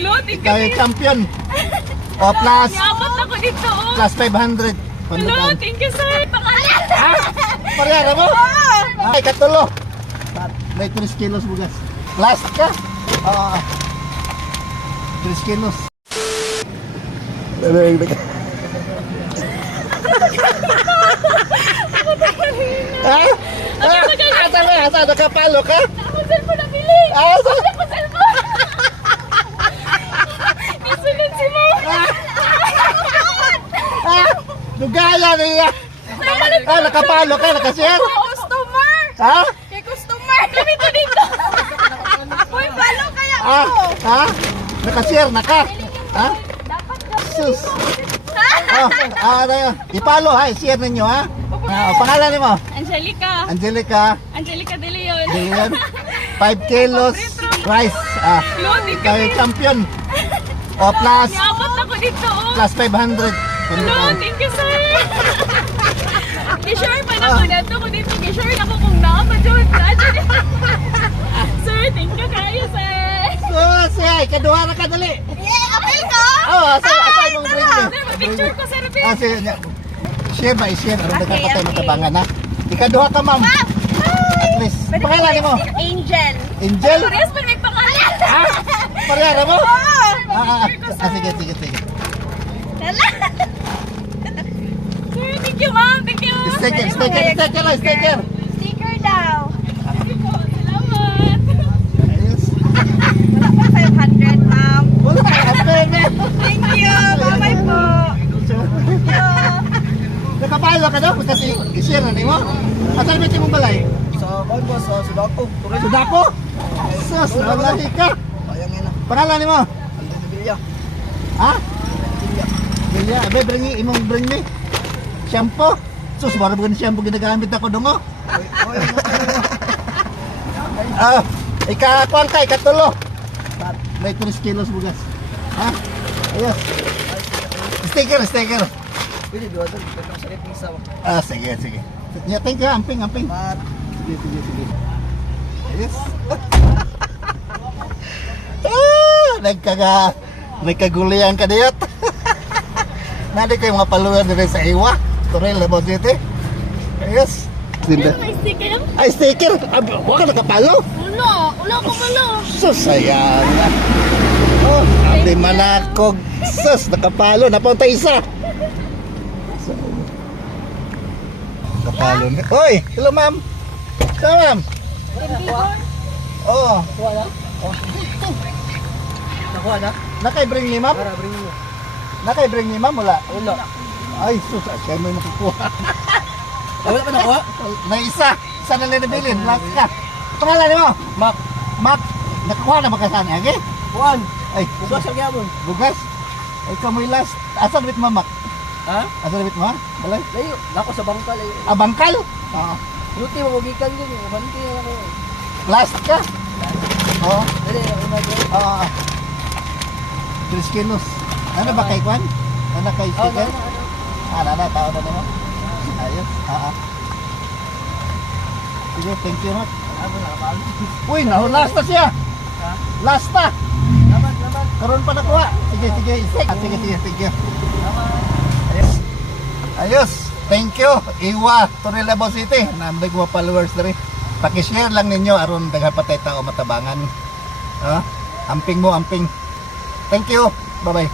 Loading Ikaw kami. yung champion. O, plus Niabot ako dito. Oh. 500. Hello, thank you sir. Pangalan. Ha? Parehara mo? Ay, katulo. May 3 kilos bugas. Last ka? Oo. 3 kilos. Ha? Asa nakapalo ka? Ako cellphone nabili. Asa? Ako cellphone. Isunod si mo. Dugaya niya. Nakapalo ka, nakashare? Customer. Ha? Kay customer. Kami to dito. Uy, follow kaya Ha? ako. Ha? Nakashare na ka? Ha? Dapat Sus. Ano yun? Ipalo ha, i-share ninyo ha. Pangalan mo? Angelica. Angelica. Angelica De Leon. Diyan. 5 kilos rice. Loading Ikaw kami. yung champion. O, plus Niabot ako dito. Oh. 500. Hello, thank you sir. Gi-share pa na ko dito ko dito. Gi-share na ko kung nakapadyon. Sir, thank you kayo sir. Sus, ay, kaduha na ka dali. Yeah, apel ko. Oh, asa mong bring me? Sir, picture ko sir. Sige, share ba, i-share. Ano Okay, nagkakatay okay. magkabangan ha? Ikaduha ka ma'am. At least. Pangalan mo? Angel. Angel? Parehas pa may pangalan. Ha? Parehara mo? Oo. Sige. Sir, thank you ma'am. Thank you. Sticker. Sticker daw. Salamat. Ayos. Wala pa 500 ma'am. Wala, apene. Thank you. Bye-bye po. Nakapalo ka daw? Kasi i-share na mo? Asan ba mong balay? Sa Balba, sa Sudako. Sudako? Sus, walahi ka. Sayang yan na. Pangalan mo? Aldo Bilya. Ha? Bilya. Bilya, abe, bring me. Shampoo? Sus, baru bukan shampoo ginagamit ako dungo. Ikakuan ka, ikatulo. May 3 kilos bugas. Ha? Ayos. Sticker. Pwede doon doon. Pwede sa repisa. Sige. Yeah, thank you, amping. Mat. Sige. Ayos. Nagkagulian ka diyot. Nadi ko yung mga paluan nila sa Iwa. Torel, Labo City. Ayos. Sinda. May sticker. Ay, sticker! Huwag ka nakapalo? Wala ko pala. Sus, sayang na. Oh, di manakog. Sus, nakapalo. Napunta isa. Nakapalo na. Hoy, hello ma'am. Hello ma'am. Oo. Nakuha na? Nakuha na? Nakay-bring ni ma'am? Para bring mo. Nakay-bring ni ma'am? Wala. Wala. Ay, sus, siya may nakukuha. Wala pa nakuha? May isa. Isa na lang nabilin. Last ka. Pangalan mo? Mak. Mac. Nakakuha na makasani. Okay? Juan. Ay, Bukas ang gyapon. bugas. Ay, kamoy last. Asa rit mamak? Ha? Asa rit mo ha? Balay? Layo. Nako sa bangka layo. Bangkal? Oo. Buti mo gikan din. Banti na ako. Last ka? Oo. Dali, una dyan. Oo. 3 kilos. Ano ba kay Kwan? Ano kay Oh, sticker? na. Tao na naman. Ayos. Sige, thank you, Mac. Ano na, kapal? Uy, last na siya. Ha? Last na. Laban. Karoon pa nakuha. Sige, isik. Sige, thank you. Laban. Ayos. Thank you. Iwa, Toril, Labo City. Namday ko followers na rin. Pakishare lang ninyo aron daghapatay tao matabangan. Amping mo. Thank you. Bye-bye.